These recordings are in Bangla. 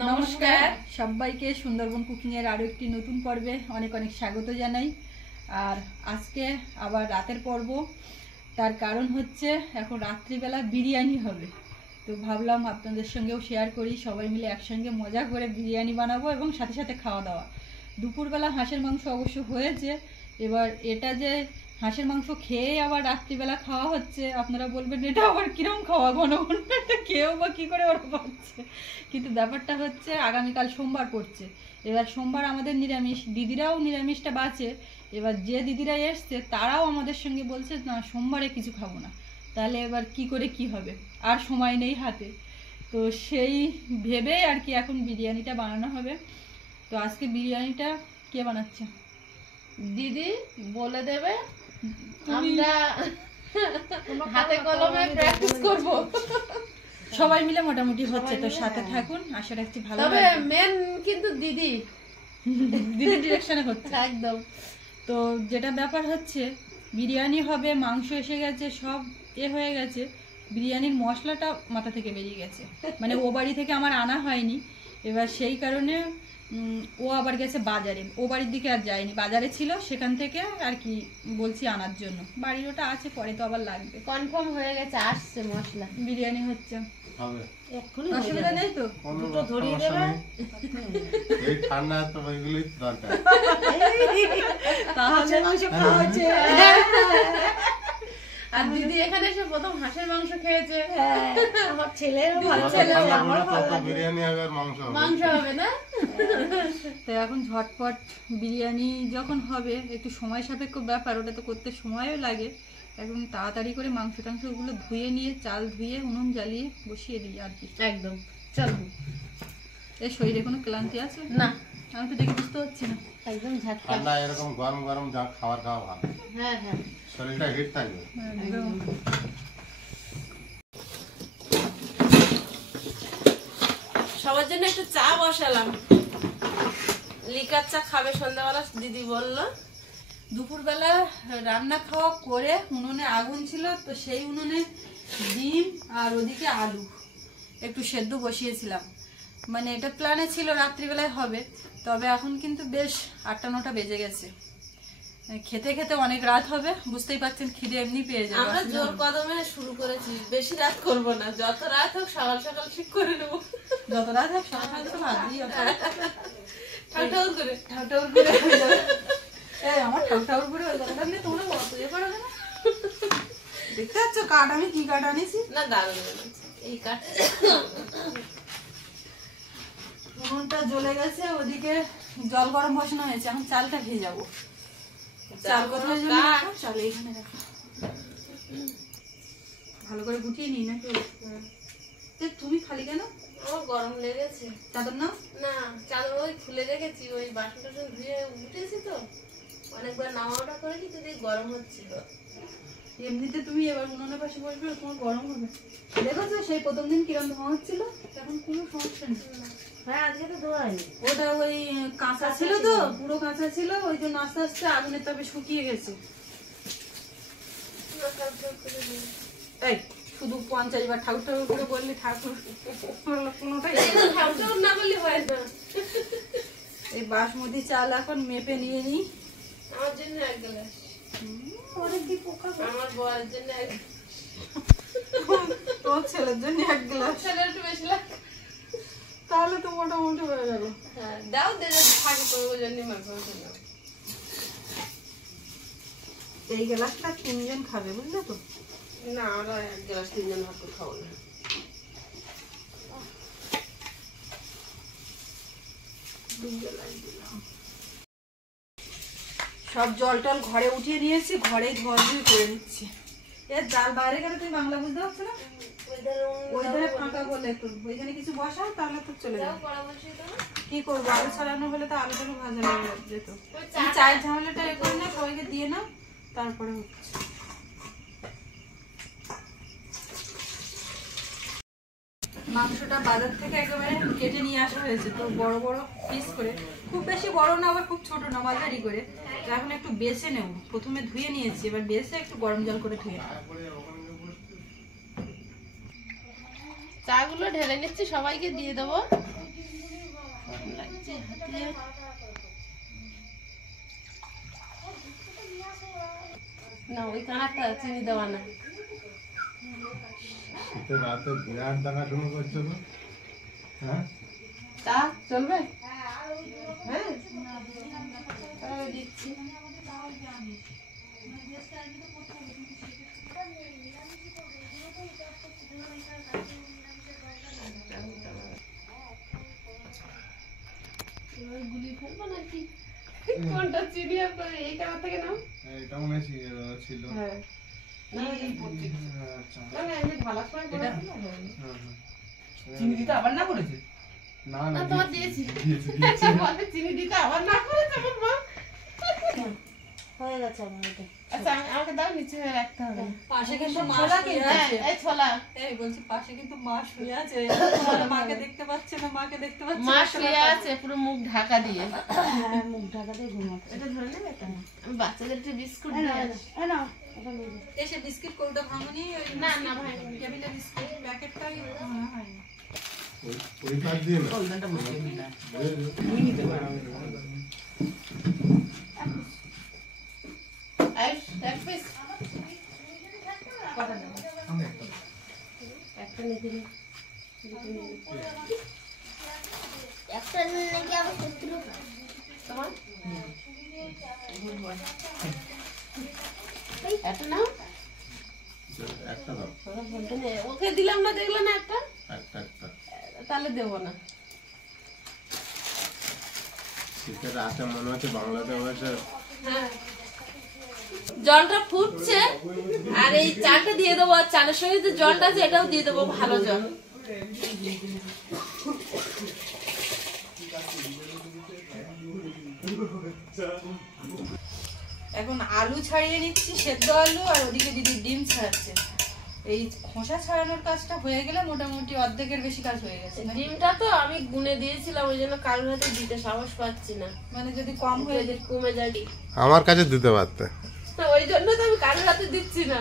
নমস্কার সবাইকে সুন্দরবন কুকিং এর আরো একটি নতুন পর্বে অনেক অনেক স্বাগত জানাই। আর আজকে আবার রাতের পর্ব, তার কারণ হচ্ছে এখন রাত্রিবেলা বিরিয়ানি হবে। তো ভাবলাম আপনাদের সঙ্গেও শেয়ার করি, সবাই মিলে একসঙ্গে মজা করে বিরিয়ানি বানাবো এবং সাথে সাথে খাওয়া দাওয়া। দুপুরবেলা হাঁসের মাংস অবশ্য হয়েছে, এবার এটা যে হাঁসের মাংস খেয়ে আবার রাত্রিবেলা খাওয়া হচ্ছে, আপনারা বলবেন এটা আবার কিরম খাওয়া, ঘন ঘন একটা খেয়েও বা কী করে ওরা পাচ্ছে। কিন্তু ব্যাপারটা হচ্ছে আগামীকাল সোমবার পড়ছে, এবার সোমবার আমাদের নিরামিষ, দিদিরাও নিরামিষটা বাঁচে। এবার যে দিদিরা এসছে তারাও আমাদের সঙ্গে বলছে না সোমবারে কিছু খাবো না, তাহলে এবার কি করে কি হবে, আর সময় নেই হাতে। তো সেই ভেবে আর কি এখন বিরিয়ানিটা বানানো হবে। তো আজকে বিরিয়ানিটা কে বানাচ্ছে? দিদি বলে দেবে, আমরা হাতে কলমে প্র্যাকটিস করব। সবাই মিলে মোটামুটি হচ্ছে, তো সাথে থাকুন, আশা রাখছি ভালো তবে লাগবে। মেন কিন্তু দিদি ডিরেকশনে হচ্ছে একদম। তো যেটা ব্যাপার হচ্ছে বিরিয়ানি হবে, মাংস এসে গেছে, সব হয়ে গেছে, বিরিয়ানির মশলাটা মাথা থেকে বেরিয়ে গেছে, মানে ও বাড়ি থেকে আমার আনা হয়নি। এবার সেই কারণে ও আবার গেছে বাজারে, ও বাড়ির দিকে আর যায়নি, বাজারে ছিল সেখান থেকে আর কি বলছি আনার জন্য। বাড়ির ওটা আছে, পরে তো আবার লাগবে। কনফার্ম হয়ে গেছে, আসছে মশলা, বিরিয়ানি হচ্ছে, এক্ষুনি অসুবিধা নেই তো? দুটো ধরিয়ে দেবে, এই ঠান্ডা তো ওইগুলোই দরকার। তাহলে আর দিদি এখানে এসে প্রথম হাঁসের মাংস খেয়েছে। আমার ছেলেরও ভালো, ছেলে আমারও ভালো লাগে। বিরিয়ানি হবে আর মাংস হবে। মাংস হবে না? তো এখন ঝটপট বিরিয়ানি যখন হবে, একটু সময় সাপেক্ষ ব্যাপার, ওটা তো করতে সময়ও লাগে। এখন তাড়াতাড়ি করে মাংস টাংস ওগুলো ধুয়ে নিয়ে, চাল ধুয়ে উনুন জ্বালিয়ে বসিয়ে দিই আর কি। একদম চলো। এই শরীরে কোনো ক্লান্তি আছে না, আমি তো দেখে বুঝতে পারছি না। একদম ঝাটকা। ঠান্ডা এরকম গরম গরম যা খাবার খাওয়া ভালো, হ্যাঁ হ্যাঁ, শরীরটা হিট থাকবে। একদম। সবার জন্য একটু চা বসালাম, লিকার চা খাবে সন্ধ্যাবেলা দিদি বললো। দুপুরবেলা রান্না খাওয়া করে উনুনে আগুন ছিল, তো সেই উনুনে ডিম আর ওদিকে আলু একটু সেদ্ধ বসিয়েছিলাম। মানে এটা প্ল্যানে ছিল রাত্রিবেলায় হবে, তবে এখন কিন্তু বেশ 8টা-9টা বেজে গেছে। খেতে খেতে অনেক রাত হবে, বুঝতেই পারছেন, খিদে এমনি পেয়ে যাবে। আমরা জোর কদমে শুরু করেছি, বেশি রাত করব না, যত রাত হোক সকাল সকাল ঠিক করে নেবো। যত রাত হোক সকাল সকাল তো ভাত দিই, ঠাউঠাউ করে ঠাউঠাউর করে হয়ে যাবে। এই আমার ঠাউঠাউর করে ওই কথাটা নিয়ে তোমরা অত ইয়ে করো না। দেখতে পাচ্ছ কাঠ, আমি কি কাঠ আনিছি? না, দারুণ লাগছে এই কাঠ। উনুনটা জ্বলে গেছে, ওদিকে জল গরম বসানো হয়েছে, এখন চালটা ভেজাবো। চাল কোথায় জন্য রাখো? চাল এইখানে রাখো, ভালো করে গুটিয়ে নিই নাকি? তুমি খালি কেন? আমার গরম লেগেছে। চাদর নাও না, চাদর ওই খুলে রেখেছি, ওই বাসন টাসন ধুয়ে উঠেছি তো, অনেকবার নামা ওঠা করেছি, তো গরম হচ্ছিল। এমনিতে তুমি এবার উনুনের পাশে বসবে, তোমার গরম হবে। দেখেছো সেই প্রথম দিন কিরম ধোঁয়া হচ্ছিল, এখন কোনো সমস্যা নেই। হ্যাঁ, আজকে তো ধোয়াইনি। ওটা ওই কাঁচা ছিল তো, পুরো কাঁচা ছিল, ওই জন্য আস্তে আস্তে আগুনের তাপে শুকিয়ে গেছে। এই শুধু 50 বার ঠাকুর ঠাকুর করে বললে ঠাকুর কোনোটাই ঠাউঠাউ না বললে হয় না। এই বাসমতি চাল এখন মেপে নিয়ে নিই। আমার জন্য এক গ্লাস, আমার বরের জন্য এক, তোমার ছেলের জন্য 1 গ্লাস, ছেলের একটু বেশি লাগে। তাহলে তো মোটামুটি হয়ে গেল। হ্যাঁ দাও, দেবে থাকে তো ওই জন্য মাখবো। এই গ্লাসটা 3 জন খাবে, বুঝলে তো? না, আমরা এক গ্লাস 3 জন ভাত খাবো না। সব জল টল ঘরে উঠিয়ে নিয়েছি, ঘরে ধোয়া ধুই করে নিচ্ছি। এর জাল বাইরে গেলে তুমি বাংলা বুঝতে পারছো না, ওই ধারে ফাঁকা বলে একটু ওইখানে কিছু বসাও, তাহলে তো চলে যাবে। কি করবো, আলু ছাড়ানো হলে তো আলুটাকে ভাজা লেগে যেত। তুমি চায়ের ঝামেলাটা এ করে না, সবাইকে দিয়ে নাও, তারপরে হচ্ছে। মাংসটা বাজার থেকে একেবারে কেটে নিয়ে আসা হয়েছে, তো বড় বড় পিস করে, খুব বেশি বড় না আবার খুব ছোট না, মাঝারি করে। এখন একটু বেছে নেব, প্রথমে ধুয়ে নিয়েছি, এবার বেছে একটু গরম জল করে ধুয়ে নেব। চাগুলো ঢেলে নিচ্ছি, সবাইকে দিয়ে দেবো। নিচ্ছি হাতে। না ওই কানারটা চিনি দেওয়া না। শীতের রাতে বিরাট দেখাশুনো করছো তো, হ্যাঁ? তা চলবে? হ্যাঁ তাহলে দিচ্ছি। এবার গুলিয়ে ফেলবো নাকি? কোনটা চিনি আপনার এই কানার থেকে নাও? এটা মনে হয় ছিল। হ্যাঁ না আচ্ছা। না এমনি ঢালার সময় করে দিলে হবে। হ্যাঁ, হ্যাঁ। চিনি দিতে আবার না করেছে? না না না তোমার দিয়েছি। দিয়েছি। বলে চিনি দিতে আবার না করেছে আমার মা। হয়ে গেছে আমার এটা। আচ্ছা আমাকে দাও, নিচে রাখতে হবে। পাশে কিন্তু মা ছোলা শুয়ে কিনতে আছে। এই ছোলা এই বলছি পাশে কিন্তু মা শুয়ে আছে। মাকে দেখতে পাচ্ছে না, মাকে দেখতে পাচ্ছে মা না। শুয়ে আছে পুরো মুখ ঢাকা দিয়ে। হ্যাঁ, মুখ ঢাকাতে ঘুমাচ্ছে। এটা ধরে নেবে তো? আমি বাচ্চাদের একটু বিস্কুট এই নাও, দিয়ে এই নাও, এই নাও, এটা নিয়ে যাও। এসে বিস্কিট কৌটা ভাঙনি, ওই না, না, ভাঙিনি। কেবিলে বিস্কিট প্যাকেটটাই হয়নি। ওই কাঠ দিয়ে না। ওইখানটা বসিয়ে দিন না। বুঝেছো? তুই নিতে পারো। আয়ুষ, এক piece? কটা নেবো? আমি একটা। একটা নিয়ে দিলে। একটা নাকি আবার শত্রু। তোমার? একটা নাও। একটা দাও। ওরা বলতে নেই। ওকে দিলাম না, দেখলে না একটা? একটা। তাহলে দেবো না। শীতের রাতে মনে হচ্ছে বাংলাতে বসে হ্যাঁ। জলটা ফুটছে আর এই চালটা দিয়ে দেবো, আর চালের সঙ্গে যে জলটা আছে এটাও দিয়ে দেবো, ভালো জল। এখন আলু ছাড়িয়ে নিচ্ছি, সেদ্ধ আলু, আর ওদিকে দিদি ডিম ছাড়াচ্ছে। এই খোসা ছাড়ানোর কাজটা হয়ে গেলে মোটামুটি অর্ধেকের বেশি কাজ হয়ে গেছে। ডিমটা তো আমি গুনে দিয়েছিলাম, ওই জন্য কারোর হাতে দিতে সাহস পাচ্ছি না। মানে যদি কম হয়ে যদি কমে যায়। আমার কাছে দিতে পারতে। ওই জন্য তো আমি কারোর হাতে দিচ্ছি না।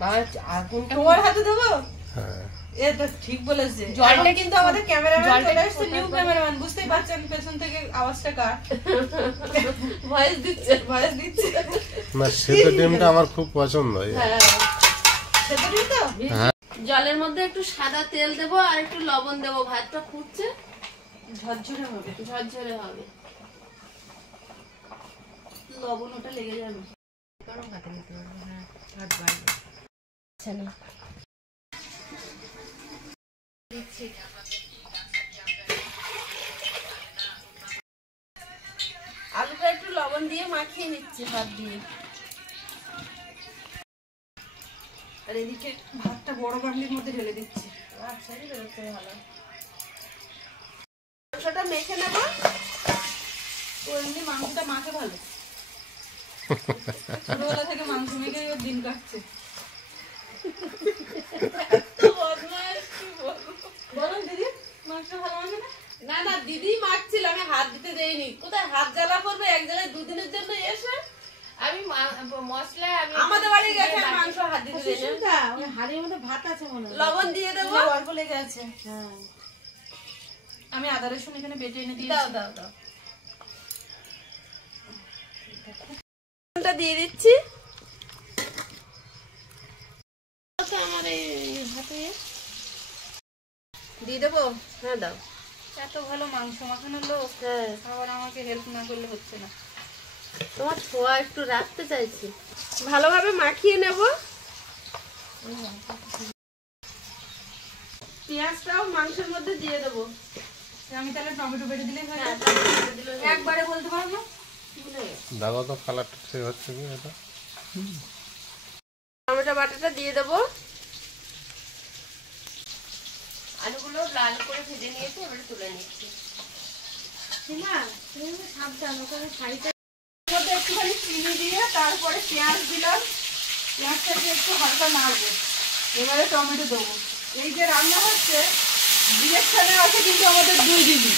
বাবা আগুনটা তোমার হাতে দেবো? হ্যাঁ। এ তো ঠিক বলেছে। জলটা এখন কিন্তু আমাদের ক্যামেরাম্যান জলটা চলে আসছে, কোথায় নিউ ক্যামেরাম্যান, বুঝতেই পারছেন পেছন থেকে আওয়াজটা কার। ভয়েস দিচ্ছে। ভয়েস দিচ্ছে। না সেদ্ধ ডিমটা আমার খুব পছন্দ। হ্যাঁ। সেদ্ধ ডিম তো? জলের মধ্যে একটু সাদা তেল দেবো আর একটু লবণ দেবো, ভাতটা ফুটছে, ঝরঝরে হবে। ঝরঝরে হবে। লবণ ওটা লেগে যাবে। গরম ভাতে নিতে পারবো। হ্যাঁ, ভাত বাড়বে। আচ্ছা না। আলুটা একটু লবণ দিয়ে মাখিয়ে নিচ্ছি ভাত দিয়ে। আর এদিকে ভাতটা বড় বান্ডির মধ্যে ঢেলে দিচ্ছি। আচ্ছা, বেরোচ্ছে ভালো। মাংসটা মেখে নেবো। ও এমনি মাংসটা মাখে ভালো। ছোটবেলা থেকে মাংস মেখে ওর দিন কাটছে। তো বদমাইশ, কি বলবো? বলো দিদি, মাংস ভালো মাখে না? না না, দিদি মাখছিল, আমি হাত দিতে দেইনি। কোথায় হাত জ্বালা করবে এক জায়গায় দুদিনের জন্য এসে? আমি মশলা আমাদের বাড়ি গেছে, মাংস হাত দিতে দেইনি। সুস্মিতা, ওই হাঁড়ির মধ্যে ভাত আছে মনে হয়। লবণ দিয়ে দেবো। অল্প লেগে আছে। হ্যাঁ। আমি আদা রসুন এখানে বেটে এনে দিই। দাও দাও দাও। লবণটা দিয়ে দিচ্ছি। আমার এই হাতে দিয়ে দেবো। হ্যাঁ দাও। এত ভালো মাংস মাখানোর লোক, হ্যাঁ, আবার আমাকে হেল্প না করলে হচ্ছে না। তোমার ছোঁয়া একটু রাখতে চাইছি। ভালোভাবে মাখিয়ে নেব। পেঁয়াজটাও মাংসের মধ্যে দিয়ে দেবো। আমি তাহলে টমেটো বেটে দিলেই হয়। হ্যাঁ, তারপরে দিলে হয়ে যাবে। একবারে বলতে পারবো। দেখো তো কালারটা ঠিক হচ্ছে কি এটা। টমেটো বাটাটা দিয়ে দেবো। আলুগুলো লাল করে ভেজে নিয়েছি, এবারে তুলে নিচ্ছি। সীমা, তুমি কিন্তু সাবধান, ওখানে শাড়িটা মধ্যে একটুখানি চিনি দিয়ে তারপরে পেঁয়াজ দিলাম। পেঁয়াজটাকে একটু হালকা নাড়বো, এবারে টমেটো দেবো। এই যে রান্না হচ্ছে ডিরেকশনে আছে কিন্তু আমাদের দুই দিদি,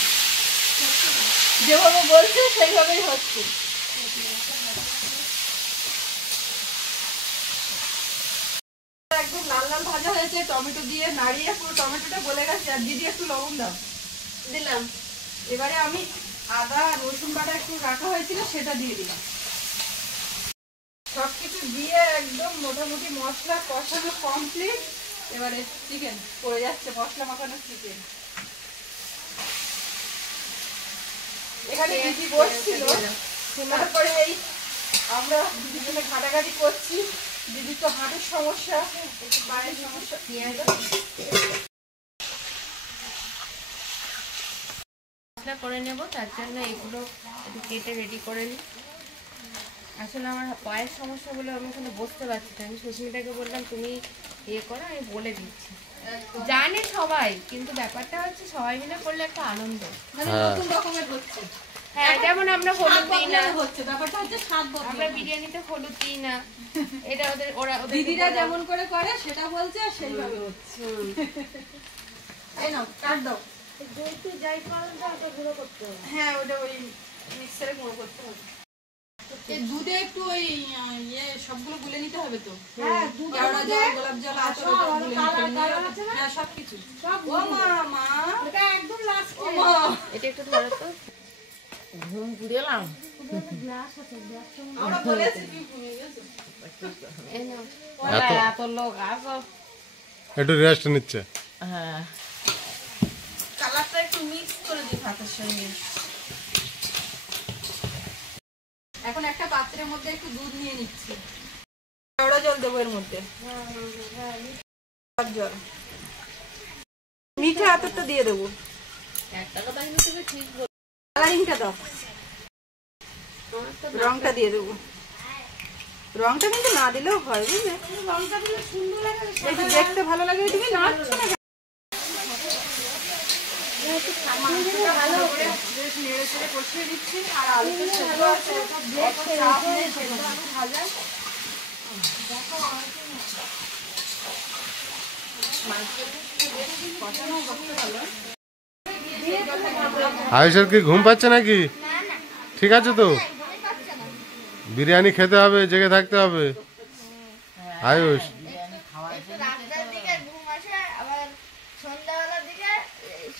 যেভাবে বলছে সেইভাবেই হচ্ছে। একদম লাল লাল ভাজা হয়েছে, টমেটো দিয়ে নাড়িয়ে পুরো টমেটোটা গলে গেছে। আর দিদি একটু লবণ দাও। দিলাম। এবারে আমি আদা রসুন বাটা একটু রাখা হয়েছিল সেটা দিয়ে দিলাম। সবকিছু দিয়ে একদম মোটামুটি মশলা কষানো কমপ্লিট। এবারে চিকেন পড়ে যাচ্ছে, মশলা মাখানো চিকেন। এখানে দিদি বসছিল, তারপরে এই আমরা দুজনে ঘাটাঘাটি করছি। দিদির তো হাঁটুর সমস্যা, একটু পায়ের সমস্যা। মশলা করে নেব, তার জন্য এগুলো একটু কেটে রেডি করে নিই। আসলে আমার পায়ের সমস্যা বলে আমি এখানে বসতে পারছি না। আমি সুস্মিতাকে বললাম তুমি ইয়ে করো, আমি বলে দিচ্ছি। জানে সবাই, কিন্তু ব্যাপারটা হচ্ছে সবাই মিলে করলে একটা আনন্দ। মানে নতুন রকমের হচ্ছে। হ্যাঁ, যেমন আমরা হলুদ দিই না, হচ্ছে ব্যাপারটা হচ্ছে স্বাদ বদলানো। আমরা বিরিয়ানিতে হলুদ দিই না, এটা ওদের দিদিরা যেমন করে করে সেটা বলছে, আর সেইভাবে হচ্ছে। এই নাও কাট দাও। হ্যাঁ, ওটা ওই মিক্সারে গুঁড়ো করতে হবে। এই দুধে একটু ওই সবগুলো গুলে নিতে হবে তো। হ্যাঁ, কেওড়া জল, গোলাপ জল, আতর গুলে নিতে হবে। হ্যাঁ, সবকিছু। ও মা, এটা একদম লাস্ট। ও মা, এটা একটু ধরো তো। ঘুম ঘুরেলাম। আমরা বলেছি কি ঘুমিয়ে গেছো। এই নাও। এত লোক আসো। একটু রেস্ট নিচ্ছে। হ্যাঁ, কালারটা একটু মিক্স করে দিই ভাতের সঙ্গে। এখন একটা পাত্রের মধ্যে একটু দুধ নিয়ে নিচ্ছি। কেওড়া জল দেবো এর মধ্যে। জল, মিঠা আতরটা দিয়ে দেবো। একটা কথা কিন্তু তুমি ঠিক বল। কালারিংটা দাও, রংটা দিয়ে দেবো। রংটা কিন্তু না দিলেও হয়, বুঝলে? রংটা দিলে সুন্দর লাগে, একটু দেখতে ভালো লাগে। তুমি নাচছো না ভালো করে বেশ নেড়ে চেড়ে কষিয়ে দিচ্ছি। আর আলুটা সেদ্ধ আছে, অত চাপ নেই, সেদ্ধ আলু ভাজা। কষানো করতে ভালো। আয়ুষের কি ঘুম পাচ্ছে নাকি? ঠিক আছে তো, বিরিয়ানি খেতে হবে, জেগে থাকতে হবে। আয়ুষ রাস্তার দিকে ঘুম আসে, আবার সন্ধ্যাবেলার দিকে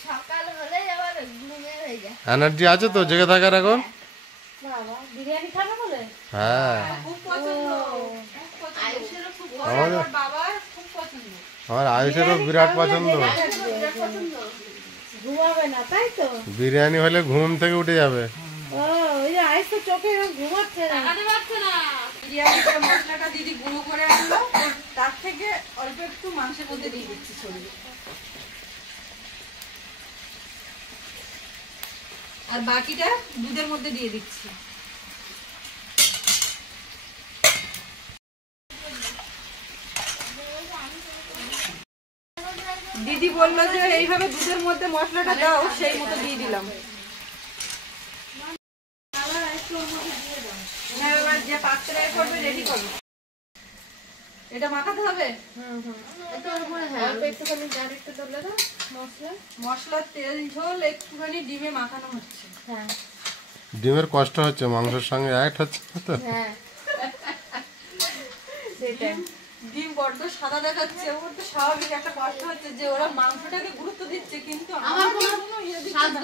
সকাল হলেই আবার ঘুমে হয়ে যায়। এনার্জি আছে তো জেগে থাকার এখন? বিরিয়ানি খাবে বলে? হ্যাঁ, খুব পছন্দ, আয়ুষেরও খুব আমাদের আমার বাবার খুব পছন্দ। আমার আয়ুষেরও বিরাট পছন্দ। ঘুমাবে না, তাই তো? বিরিয়ানি হলে ঘুম থেকে উঠে যাবে। ও, ওই যে আইস তো চোখে এরকম ঘুমাচ্ছে না। বিরিয়ানির মশলাটা দিদি গুঁড়ো করে আনলো, তার থেকে অল্প একটু মাংসের মধ্যে দিয়ে দিচ্ছি ছড়িয়ে। আর বাকিটা দুধের মধ্যে দিয়ে দিচ্ছি। দিদি বললো যে এইভাবে দুধের মধ্যে মশলাটা দাও, সেই মতো দিয়ে দিলাম। হ্যাঁ, এবার যে পাত্রে করবে রেডি করবে। এটা মাখাতে হবে। একটুখানি জার একটু ধরলে দাও মশলা। মশলা, তেল, ঝোল একটুখানি ডিমে মাখানো হচ্ছে। হ্যাঁ ডিমের কষ্ট হচ্ছে, মাংসের সঙ্গে অ্যাড হচ্ছে না তো। হ্যাঁ, সেটাই। ডিম বড্ড সাদা দেখাচ্ছে, ওর তো স্বাভাবিক একটা কষ্ট হচ্ছে যে ওরা মাংসটাকে গুরুত্ব দিচ্ছে, কিন্তু আমার কোনো ইয়ে দিচ্ছে না।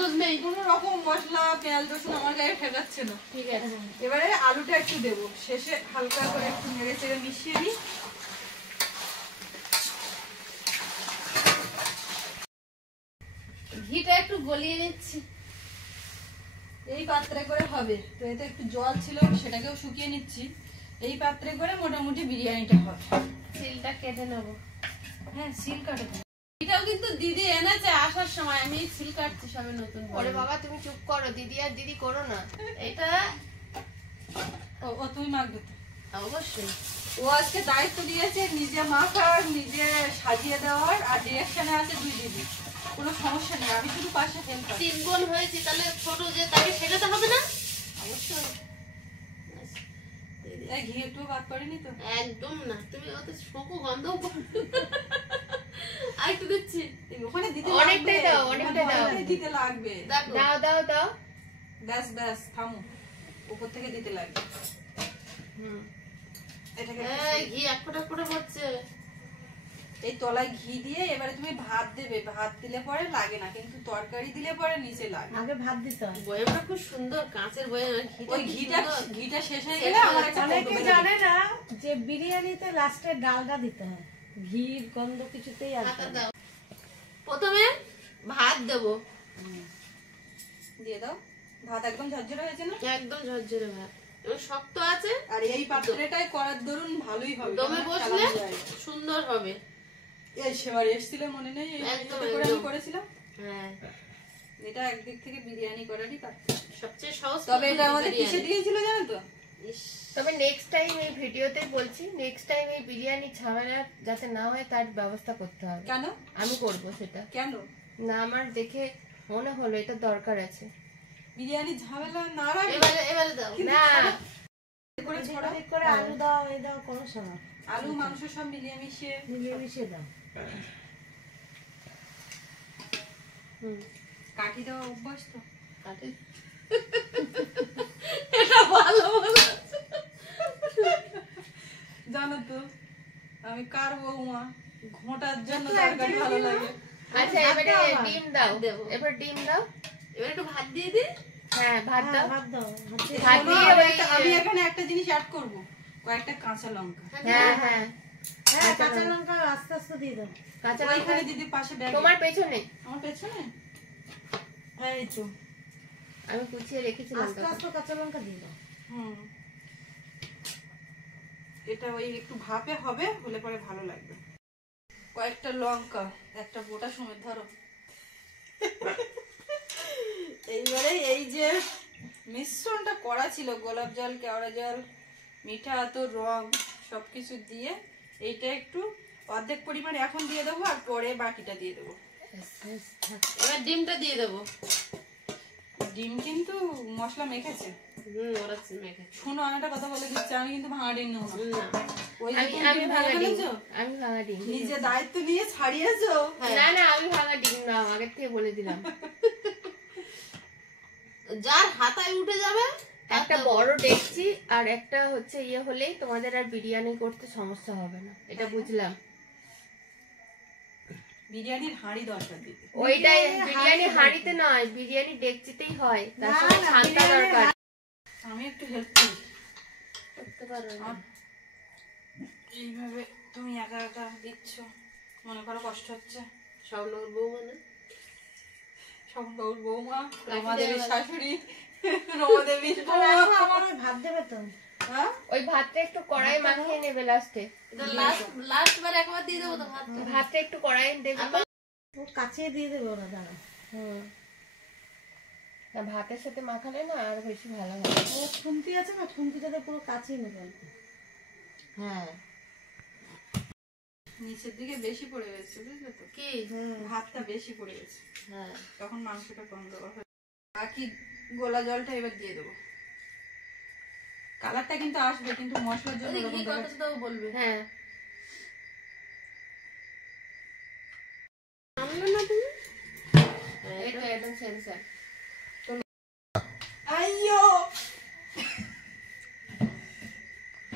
কোনো রকম মশলা, পেঁয়াজ, রসুন আমার গায়ে ঠেকাচ্ছে না। ঠিক আছে, এবারে আলুটা একটু দেবো, শেষে হালকা করে একটু নেড়ে চেড়ে মিশিয়ে দিই। ঘিটা একটু গলিয়ে নিচ্ছি। এই পাত্রে করে হবে তো, এতে একটু জল ছিল সেটাকেও শুকিয়ে নিচ্ছি। এই পাত্রে করে মোটামুটি বিরিয়ানিটা হবে। সিলটা কেটে নেবো। হ্যাঁ, সিল কাটে দাও। এটাও কিন্তু দিদি এনেছে আসার সময়, আমি সিল কাটছি সবে নতুন। ওরে বাবা, তুমি চুপ করো, দিদি আর দিদি করো না। এটা ও তুই মাখবে তো? অবশ্যই। ও আজকে দায়িত্ব দিয়েছে নিজে মাখার, নিজে সাজিয়ে দেওয়ার, আর ডিরেকশনে আছে দুই দিদি। কোনো সমস্যা নেই, আমি শুধু পাশে হেল্প করি। 3 বোন হয়েছে, তাহলে ছোট যে তাকে শেখাতে হবে না? অবশ্যই। এই ঘি একটু বাদ করেনি তো? একদম না, তুমি অত শোকো গন্ধ আর একটু দিচ্ছি। ওখানে দিতে অনেকটাই লাগবে। দাও, অনেকটাই দাও। ওখানে দিতে লাগবে। দাও দাও দাও। ব্যাস ব্যাস, থামো, উপর থেকে দিতে লাগবে। এটাকে এই ঘি এক ফোঁটা করে পড়ছে। এই তলায় ঘি দিয়ে এবারে তুমি ভাত দেবে, ভাত দিলে পরে লাগে না, কিন্তু তরকারি দিলে পরে নিচে লাগে। আগে ভাত দিতে হয়। বয়ামটা খুব সুন্দর, কাঁচের বয়াম। ওই ঘিটা শেষ হয়ে গেলে আমার একটা অনেকে কৌটো জানে না যে বিরিয়ানিতে লাস্টে ডালটা দিতে হয়, ঘির গন্ধ কিছুতেই আসবে না। প্রথমে ভাত দেবো, দিয়ে দাও। ভাত একদম ঝরঝরে হয়েছে না? একদম ঝরঝরে ভাত, এবং শক্ত আছে। আর এই পাত্রটাই করার দরুন ভালোই হবে, দমে কেননা বসলে চালানো যায়। সুন্দর হবে। এই সেবার এসেছিল মনে নেই, এই একদম, ভিডিওতে করে আমি একদম। করেছিলাম। হ্যাঁ, এটা একদিক থেকে বিরিয়ানি করারই পাত্র। সবচেয়ে সহজ। তবে এটা পদ্ধতি আমাদের কিসে বিরিয়ানি। দিয়েছিল জানো তো? তবে নেক্সট টাইম এই ভিডিওতেই বলছি, নেক্সট টাইম এই বিরিয়ানি ঝামেলা যাতে না হয় তার ব্যবস্থা করতে হবে। কেন? আমি করব সেটা। কেন? না, আমার দেখে মনে হলো এটা দরকার আছে। বিরিয়ানি ঝামেলা না রাখলে এবারে দাও না, করে ছড়াও। এদিক করে আলু দাও, এই দাও, কোনো সময় আলু মাংস সব মিলিয়ে মিশিয়ে মিলিয়ে মিশিয়ে দাও। কাঠি দেওয়া অভ্যাস তো। কাটে। এটা ভালো বলেছো। জানো তো আমি কার বৌমা, ঘোটার জন্য তরকারি ভালো লাগে। আচ্ছা, এবারে ডিম দাও, এবার ডিম দাও, এবার একটু ভাত দিয়ে দিই। হ্যাঁ, ভাত দাও। ভাত দাও, হচ্ছে ভাত শোনো, দিয়ে আমি এখানে একটা জিনিস অ্যাড করব, কয়েকটা কাঁচা লঙ্কা। হ্যাঁ হ্যাঁ, হ্যাঁ কাঁচা লঙ্কা আস্তে আস্তে দিয়ে দাও। কাঁচা লঙ্কা ওইখানে দিদি পাশে ব্যাগ। তোমার পেছনে আমার পেছনে? হ্যাঁ এই তো। আমি কুচিয়ে রেখেছি আস্তে লঙ্কা। আস্তে কাঁচা লঙ্কা দিয়ে দাও। হুম, এটা ওই একটু ভাপে হবে, হলে পরে ভালো লাগবে। কয়েকটা লঙ্কা, একটা গোটা সমেত ধরো। এইবারে এই যে মিশ্রণটা করা ছিল, গোলাপ জল, কেওড়া জল, মিঠা আতর, রং সবকিছু দিয়ে এইটা একটু অর্ধেক পরিমাণ এখন দিয়ে দেবো, আর পরে বাকিটা দিয়ে দেবো। এবার ডিমটা দিয়ে দেবো। ডিম কিন্তু মশলা মেখেছে। ওরা মেখে। শোনো, আমি একটা কথা বলে দিচ্ছি, আমি কিন্তু ভাঙা ডিম নেবো না। না, ওই যে আমি তুমি আমি ডিম ভাঙা ভেঙে ডিম, ফেলেছো, আমি ভাঙা ডিম। নিজে দায়িত্ব নিয়ে ছাড়িয়েছো। না না, আমি ভাঙা ডিম না, আগের থেকে বলে দিলাম। যার হাতায় উঠে যাবে একটা বড় ডেকচি আর একটা হচ্ছে ইয়ে হলেই তোমাদের আর বিরিয়ানি করতে সমস্যা হবে না, এটা বুঝলাম। বিরিয়ানির হাঁড়ি দরকার দিতে। ওইটাই বিরিয়ানি হাঁড়িতে নয়, বিরিয়ানি ডেকচিতেই হয়, তার সাথে ছালটা দরকার। আমি একটু হেল্প করি। করতে পারো না। এইভাবে তুমি একা একা দিচ্ছ, মনে করো কষ্ট হচ্ছে। স্বর্ণর বউ মানে শঙ্কর বৌমা, লাঠি রমাদেবীর দেওয়া। শাশুড়ি, রমাদেবীর বৌমা। আমার ওই ভাত দেবে তো। হ্যাঁ? ওই ভাতটা একটু কড়াই মাখিয়ে নেবে লাস্টে। লাস্ট বার একবার দিয়ে দেবো তো ভাত। ভাতটা একটু কড়াই দেবে। ও কাছে দিয়ে দেবে ওরা, দাঁড়া। না, ভাতের সাথে মাখালে না আর বেশি ভালো হয়। ও খুন্তি আছে না, খুন্তিটাতে পুরো কাছে নেবে। হ্যাঁ, নিচের দিকে বেশি পড়ে গেছে, বুঝলে তো? কি? ভাতটা বেশি পড়ে গেছে, হ্যাঁ, তখন মাংসটা কম দেওয়া হয়। বাকি গোলা জলটা এবার দিয়ে দেবো। কালারটা কিন্তু আসবে, কিন্তু মশলার জন্য ওরকম দেখাচ্ছে। বলবে। হ্যাঁ, এই তো একদম সেন্সার। আইয়ো,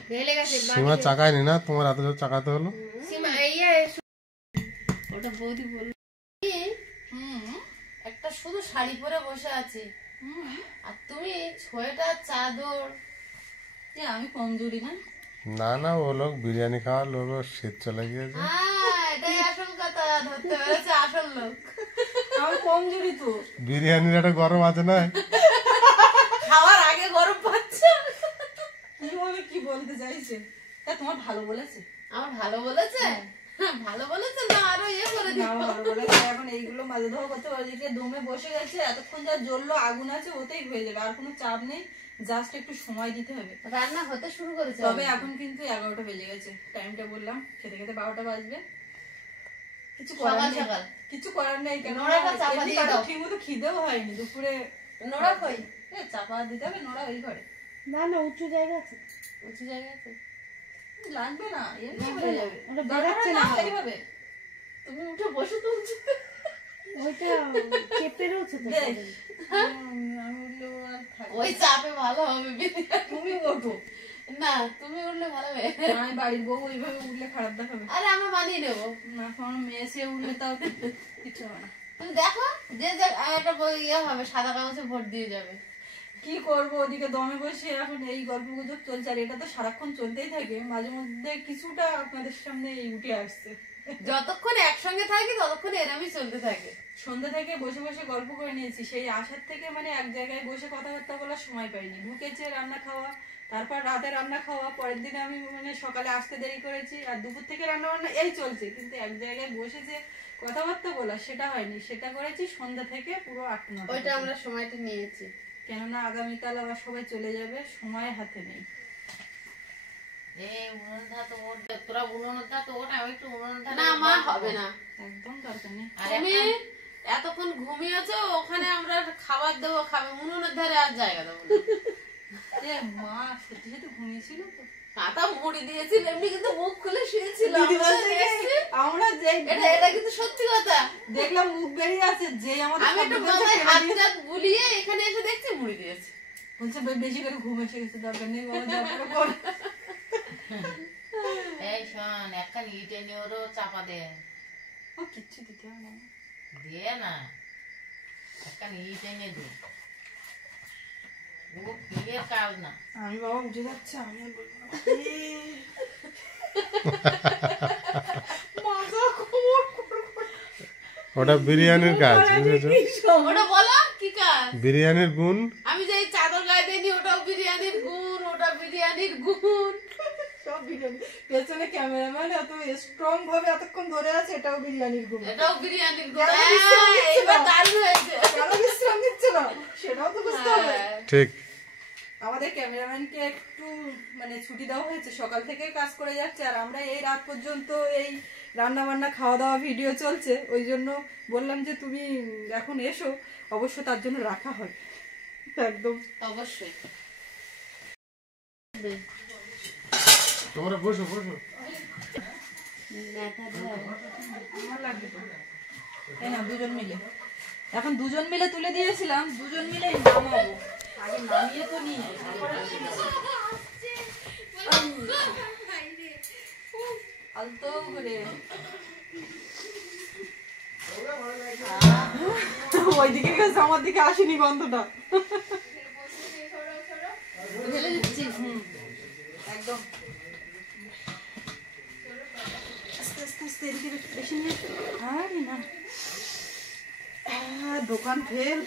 ঢেলে গেছে। সীমা চাকায়নি না, তোমার এত জোর চাকাতে হলো। সীমা ইয়ে ওটা বৌদি বলল একটা শুধু শাড়ি পরে বসে আছে, আর তুমি সোয়েটার চাদর। আমি কমজোরি না? না না, ও লোক বিরিয়ানি খাওয়ার লোক, ওর শীত চলে গিয়েছে। এটাই আসল কথা, ধরতে পেরেছে আসল লোক। আমি কমজোরি তো। বিরিয়ানির একটা গরম আছে না? খাওয়ার আগে গরম পাচ্ছে। কিভাবে কি বলতে চাইছে? তা তোমার ভালো বলেছে? আমার ভালো বলেছে, ভালো বলেছে না আরো ইয়ে করে না, ভালো বলেছে। এখন এইগুলো মাঝে ধোয়া করতে পারে, যে দমে বসে গেছে, এতক্ষণ যা জ্বললো, আগুন আছে, ওতেই হয়ে যাবে, আর কোনো চাপ নেই, জাস্ট একটু সময় দিতে হবে। রান্না হতে শুরু করেছে। তবে এখন কিন্তু 11টা বেজে গেছে, টাইমটা বললাম, খেতে খেতে 12টা বাজবে। কিছু করার নেই, সকাল। কিছু করার নেই। কেন নোড়াটা চাপা দিয়ে দাও। ঠিক মতো খিদেও হয়নি দুপুরে। নোড়া কই? চাপা দিতে হবে, নোড়া ওই ঘরে। না না, উঁচু জায়গা আছে। উঁচু জায়গা আছে, লাগবে না, এমনি হয়ে যাবে। ওটা দরকার বেরাচ্ছে না না। এইভাবে। তুমি উঠে বসে তো উঁচু। ওইটা চেপে রয়েছে তো। আমি বললো আর থাকবে। ওই চাপে ভালো হবে বিরিয়ানি। তুমি ওঠো, না তুমি উঠলে ভালো হবে। আমি বাড়ির বউ ওইভাবে উঠলে খারাপ দেখাবে। আরে আমরা মানিয়ে নেবো। না আমার মেয়ে সে উঠলে তাও কিছু হবে না। তুমি দেখো যে যে একটা বই ইয়ে হবে সাদা কাগজে ভোট দিয়ে যাবে। কি করব, ওদিকে দমে বসে এখন এই গল্প গুজব চলছে, আর এটা তো সারাক্ষণ চলতেই থাকে। মাঝে মধ্যে কিছুটা আপনাদের সামনে এই উঠে আসছে। যতক্ষণ একসঙ্গে থাকি ততক্ষণ এরমই চলতে থাকে। সন্ধ্যা থেকে বসে বসে গল্প করে নিয়েছি, সেই আসার থেকে মানে এক জায়গায় বসে কথাবার্তা বলার সময় পাইনি। ঢুকেছে রান্না খাওয়া, তারপর রাতে রান্না খাওয়া, পরের দিনে আমি মানে সকালে আসতে দেরি করেছি, আর দুপুর থেকে রান্না বান্না এই চলছে। কিন্তু এক জায়গায় বসে যে কথাবার্তা বলা সেটা হয়নি, সেটা করেছি সন্ধ্যা থেকে পুরো 8-9টা। ওইটা আমরা সময়টা নিয়েছি, কেননা আগামীকাল আবার সবাই চলে যাবে, সময় হাতে নেই। না মা হবে না, একদম দরকার নেই। তুমি এতক্ষণ ঘুমিয়েছো, ওখানে আমরা খাবার দেবো, খাবে উনুনের ধারে আর জায়গা দেবো না। এ মা সত্যি সত্যি ঘুমিয়েছিল তো, কাঁথা মুড়ি দিয়েছিল, এমনি কিন্তু মুখ খুলে শুয়েছিল। আমরা যে এটা কিন্তু সত্যি কথা। দেখলাম মুখ বেরিয়ে আছে, যে আমাদের আমি একটু মাথায় হাত টাত বুলিয়ে এখানে এসে দেখছি মুড়ি দিয়েছে। বলছে বেশি করে ঘুম এসে গেছে, দরকার নেই বাবা, যা করো করো। এই শোন, একখান ইটে নিয়ে ওরও চাপা দে। ও কিচ্ছু দিতে হবে না। দিয়ে না, একখান ইটে নিয়ে দে। ও বিয়ের কাজ না। আমি বাবা উঠে যাচ্ছে, আমি আর বলবো না। ওটা বিরিয়ানির কাজ, বুঝেছো? ওটা বলো কি কাজ? বিরিয়ানির গুণ। আমি যে এই চাদর গায়ে দিই ওটাও বিরিয়ানির গুণ, ওটা বিরিয়ানির গুণ। সব বিরিয়ানি। পেছনে ক্যামেরাম্যান এত স্ট্রং ভাবে এতক্ষণ ধরে আছে, এটাও বিরিয়ানির গুণ। এটাও বিরিয়ানির গুণ। কেন বিশ্রাম নিচ্ছে না? এবার দারুণ হয়েছে। কেন বিশ্রাম নিচ্ছে না সেটাও তো বুঝতে হবে। ঠিক। আমাদের ক্যামেরাম্যানকে একটু মানে ছুটি দেওয়া হয়েছে, সকাল থেকে কাজ করে যাচ্ছে, আর আমরা এই রাত পর্যন্ত এই রান্না বান্না খাওয়া দাওয়া ভিডিও চলছে। ওই জন্য বললাম যে তুমি এখন এসো, অবশ্য তার জন্য রাখা হয় একদম। অবশ্যই তোমরা বসো বসো। আমার লাগবে তো, তাই না? দুজন মিলে এখন দুজন মিলে তুলে দিয়েছিলাম, দুজন মিলে নামাবো। আগে নামিয়ে তো নিই, আলতো করে। ওইদিকে গেছে, আমার দিকে আসেনি গন্ধটা। ঢেলে দিচ্ছি, একদম আস্তে আস্তে আস্তে। এদিকে বেশি নিয়ে, আরে না দোকান ফেল।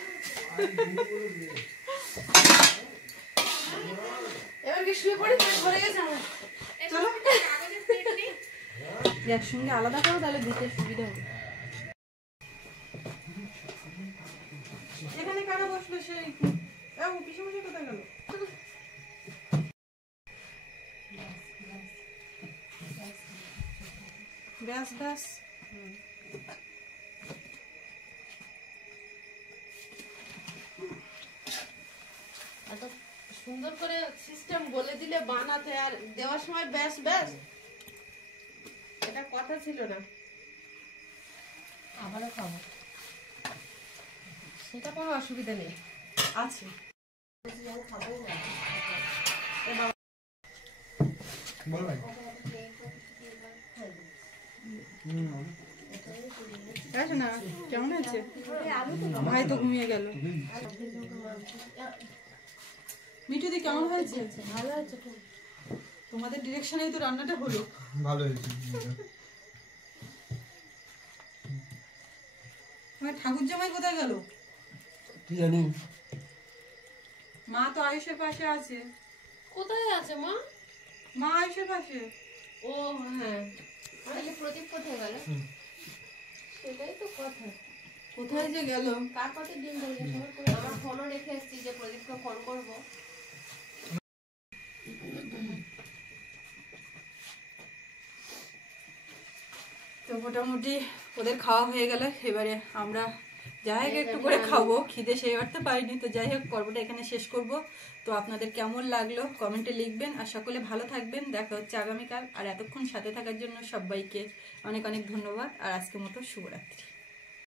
এবার কি শুয়ে পড়ি? পেট ভরে গেছে আমার। চলো একসঙ্গে আলাদা করো, তাহলে দিতে সুবিধা হবে। এখানে কারা বসলো? সেই পিছু পিছু কোথায় গেল? ব্যাস ব্যাস। এত সুন্দর করে সিস্টেম বলে দিলে বানাতে, আর দেওয়ার সময় ব্যাস ব্যাস, এটা কথা ছিল না। আবারও খাবো, সেটা কোনো অসুবিধা নেই। আছে না? কেমন আছে ভাই? তো ঘুমিয়ে গেল। মিঠুদি কেমন হয়েছে? ভালো আছে। তোমাদের ডিরেকশনেই তো রান্নাটা হলো। ভালো হয়েছে। তোমার ঠাকুর জামাই কোথায় গেল? কি জানি। মা তো আয়ুষের পাশে আছে। কোথায় আছে মা? মা আয়ুষের পাশে। ও হ্যাঁ, তাহলে প্রদীপ কোথায় গেল? সেটাই তো কথা। কোথায় যে গেল? কার কত ডিম ধরে আমার ফোনও রেখে এসেছি যে প্রদীপকে ফোন করবো। তো মোটামুটি ওদের খাওয়া হয়ে গেলে এবারে আমরা যাই হোক একটু করে খাবো। খিদে সেই অর্থে পাইনি। তো যাই হোক পর্বটা এখানে শেষ করব। তো আপনাদের কেমন লাগলো কমেন্টে লিখবেন, আর সকলে ভালো থাকবেন। দেখা হচ্ছে আগামীকাল। আর এতক্ষণ সাথে থাকার জন্য সবাইকে অনেক অনেক ধন্যবাদ। আর আজকের মতো শুভরাত্রি।